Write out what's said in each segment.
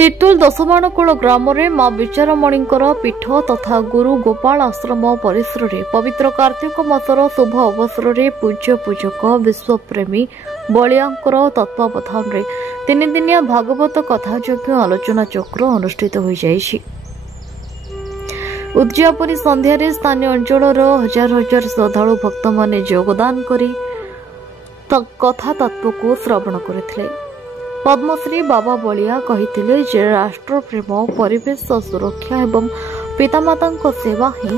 तिर्तोल दशमाणकोल ग्राम मां विचारमणिंकर पीठ तथा गुरु गोपाल आश्रम परिसर में पवित्र कार्तिक मासर शुभ अवसर में पूज्य पूजक विश्वप्रेमी बलियांकर तत्वावधान में 3 दिनिया भागवत कथायज्ञ आलोचना चक्र अनुष्ठित हो जाइछि। उद्यापनी संध्यारे स्थानीय अंचलर हजार हजार श्रद्धालु भक्त माने योगदान करी कथा तत्व को श्रवण करथिले। पद्मश्री बाबा बलिया कहिथिले जे राष्ट्र प्रेम परिवेश सुरक्षा एवं पितामाता सेवा ही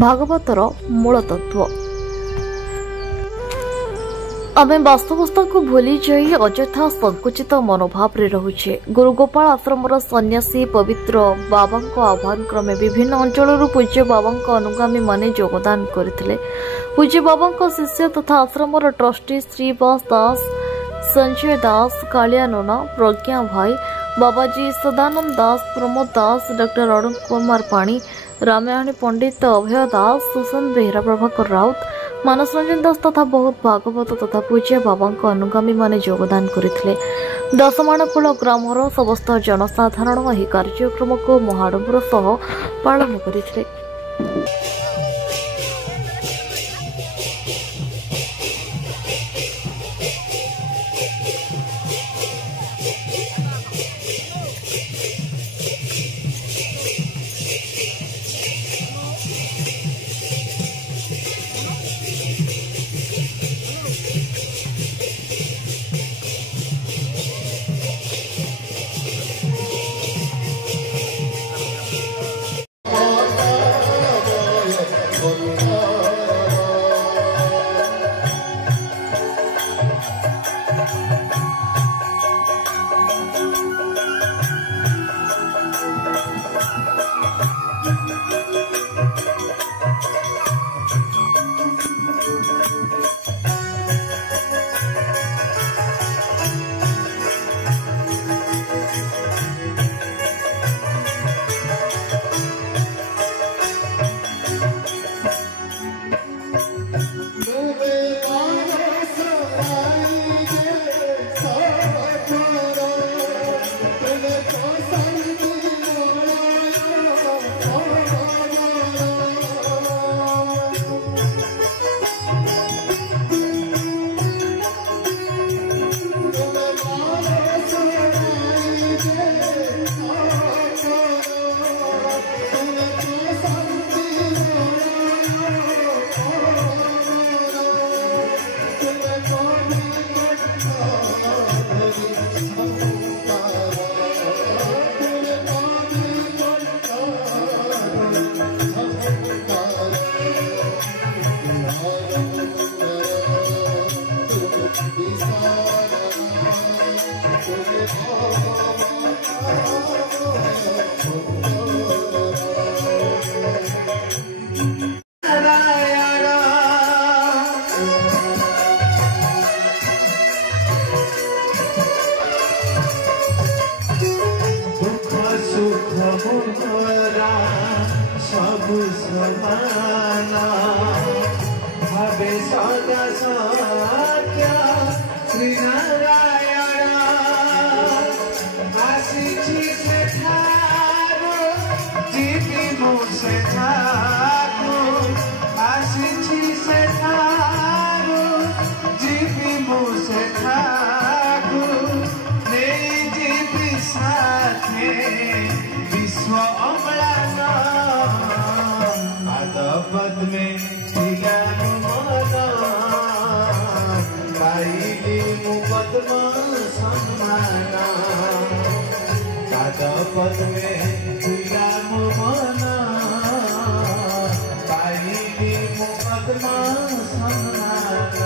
भागवतर मूल तत्व। आमे वास्तवस्था को भूली जाई अजथा संकुचित मनोभाव रे रहुछे। गुरु गोपाल आश्रम सन्यासी पवित्र बाबा आह्वान क्रमे विभिन्न अंचल पूज्य बाबा अनुगामी माने योगदान करथिले। पूज्य बाबा शिष्य तथा आश्रम ट्रस्टी श्रीवास दास, संजय दास, कालिया नोना, प्रज्ञा भाई, बाबाजी सदानंद दास, प्रमोद दास, डॉक्टर अरुण कुमार पाणी, रामायणी पंडित अभय दास, सुशांत बेहरा, प्रभाकर राउत, मानस रंजन दास तथा बहुत भागवत तथा पूज्य बाबा अनुगामी माने योगदान करथिले। दशमाणकोल ग्रामर समस्त जनसाधारण यह कार्यक्रम को महाडंबर सह पालन करथिले। सबु समाना भावे सदा सत्य श्री नारायण आशिछि सेठारो जीवी मो सेठारो आशिछि सेठारो जीवी मो सेठारो ने जीवी साथे विश्व अम्लान पद में पाइली मुकदमा सम्मान पद में मना पाइली मुकदमा सम्मान।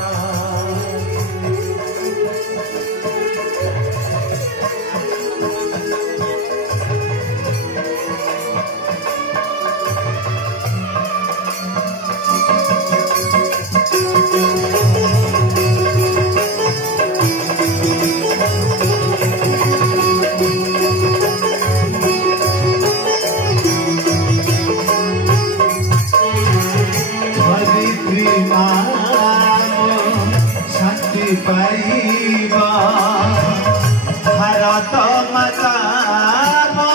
शांति पाइबा भारत माता मो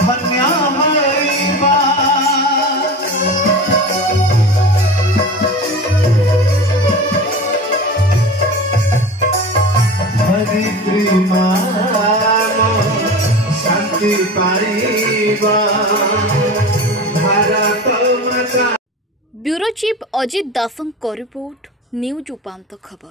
धन्य होइबा धरित्री शांति पाइबा भारत माता। ब्यूरो चीफ अजित दासंक रिपोर्ट न्यूज उपांत खबर।